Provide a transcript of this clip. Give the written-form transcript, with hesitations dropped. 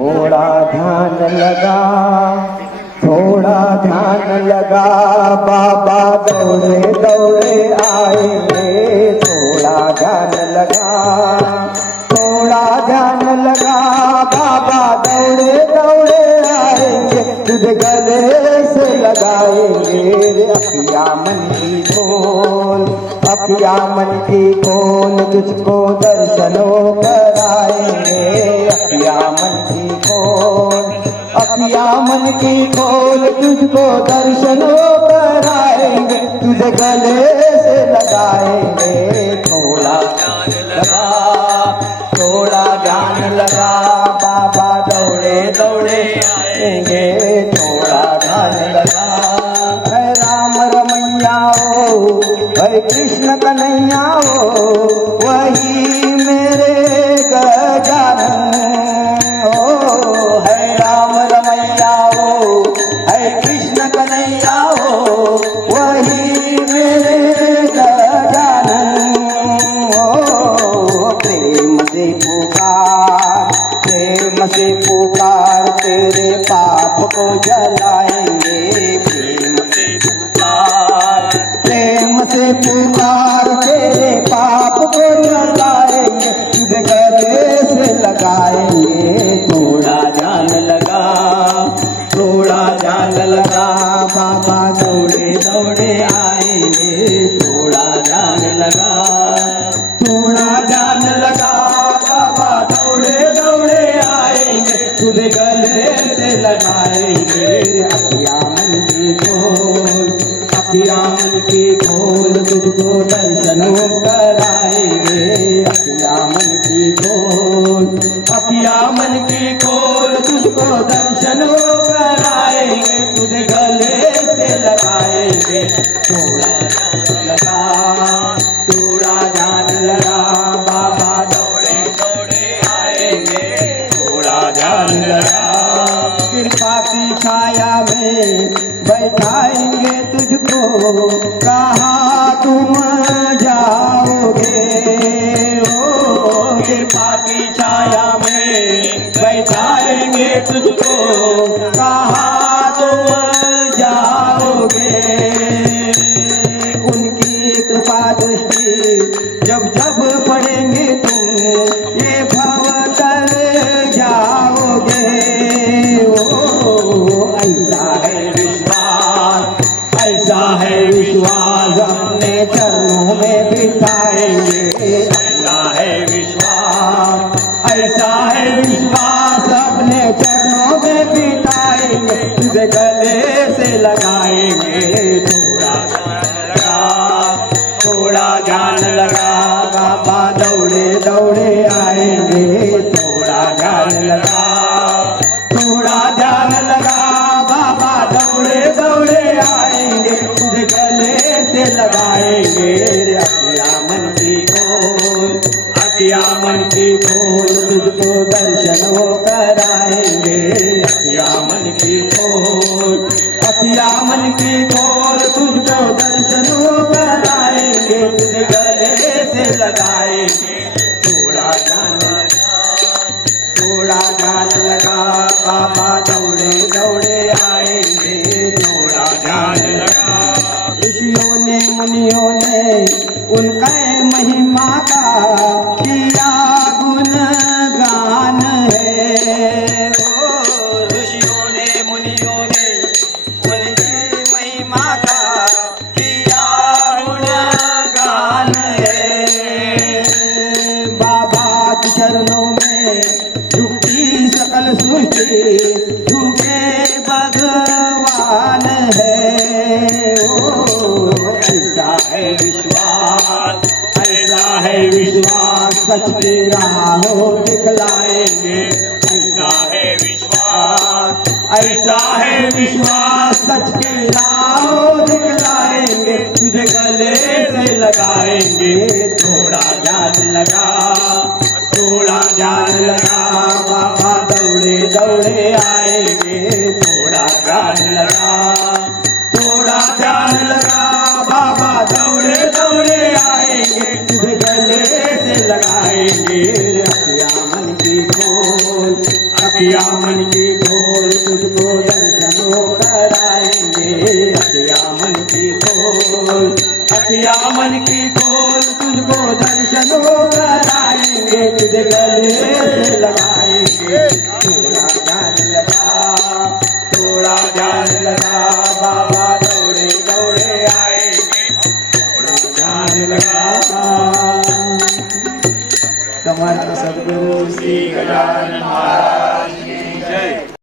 थोड़ा ध्यान लगा, थोड़ा ध्यान लगा, बाबा दौड़े दौड़े आएंगे। थोड़ा ध्यान लगा, थोड़ा ध्यान लगा, बाबा दौड़े दौड़े आएंगे। तुझे गले से लगाएंगे। अखिया मन की खोल, अखिया मन की खोल, तुझको दर्शनों कराएंगे। अखिया मन की खोल, अखिया मन की खोल, तुझको दर्शनों कराएंगे। तुझे गले से लगाएंगे। थोड़ा ध्यान लगा, थोड़ा ध्यान लगा, बाबा दौड़े दौड़े आएंगे। थोड़ा ध्यान लगा। है राम रमैया हो, है कृष्ण कन्हैया हो, वही मेरे गजानन हो। है राम रमैया हो, है कृष्ण कन्हैया हो, वही मेरे गजानन हो। प्रेम से पुकार, प्रेम से पुकार, तेरे पाप को जलाएंगे। प्रेम से पुकार, प्रेम से पुकार, तेरे पाप को जलाएंगे। तुझे गले से लगाएंगे। थोड़ा ध्यान लगा, थोड़ा ध्यान लगा, बाबा दौड़े दौड़े आएंगे। थोड़ा ध्यान लगा, थोड़ा ध्यान लगा, बाबा दौड़े दौड़े आएंगे। तुझे गले से लगाएंगे। अखिया मन की खोल, अखिया मन की खोल, तुझको दर्शनों कराएंगे। अखिया मन की खोल, अखिया मन की खोल, तुझको दर्शनों कराएंगे। तुझे गले से लगाएंगे। थोड़ा ध्यान लगा, थोड़ा ध्यान लगा, बाबा दौड़े दौड़े आएंगे। थोड़ा ध्यान लगा। कृपा की छाया में बैठाएंगे तुझको, कहाँ तुम जाओगे। ओ कृपा की छाया में बैठाएंगे तुझको, कहाँ तुम जाओगे। उनकी कृपा दृष्टि जब जब पड़ेंगे तुम, ये भव तर जाओगे। ओ ऐसा है विश्वास, ऐसा है विश्वास, अपने चरणों में बिठाएंगे। ऐसा है विश्वास, ऐसा है विश्वास, अपने चरणों में बिठाएंगे। तुझे गले से लगाएंगे। थोड़ा ध्यान लगा, थोड़ा ध्यान लगा, बाबा दौड़े दौड़े आएंगे। थोड़ा ध्यान लगा, थोड़ा ध्यान लगा, बाबा दौड़े दौड़े आएंगे। तुझे गले से लगाएंगे। अखिया मन की खोल, अखिया मन की खोल, तुझको दर्शन वो कराएंगे। अखिया मन की खोल, अखिया मन की खोल, तुझको दर्शन वो कराएंगे। तुझे गले से लगाएंगे। थोड़ा ध्यान लगा, थोड़ा ध्यान लगा, बाबा दौड़े दौड़े आएंगे। थोड़ा ध्यान लगा। ऋषियों ने मुनियों ने उनका महिमा का किया गुणगान है। ओ ऋषियों ने मुनियों ने उनकी महिमा का किया गुणगान है। बाबा के चरणों में झुकी सकल सृष्टि, झुके भगवान है। ओ ऐसा है विश्वास, ऐसा है विश्वास, सच की राहों दिखलाएंगे। ऐसा है विश्वास, ऐसा है विश्वास, सच की राहों दिखलाएंगे। तुझे गले से लगाएंगे। थोड़ा ध्यान लगा, थोड़ा ध्यान लगा, बाबा दौड़े दौड़े आएंगे। थोड़ा ध्यान लगा, थोड़ा ध्यान लगा, बाबा दौड़े दौड़े आएंगे। तुझे गले से लगाएंगे। अखिया मन की खोल, अखिया मन की खोल तुझको दर्शनों कराएंगे अखियाँ मन की खोल अखियाँ मन की खोल तुझको दर्शनों कराएंगे तुझे गले से लगाएंगे थोड़ा ध्यान लगा बाबा दौड़े दौड़े आएंगे थोड़ा ध्यान लगा समर्थ सद्गुरु श्री गजानन महाराज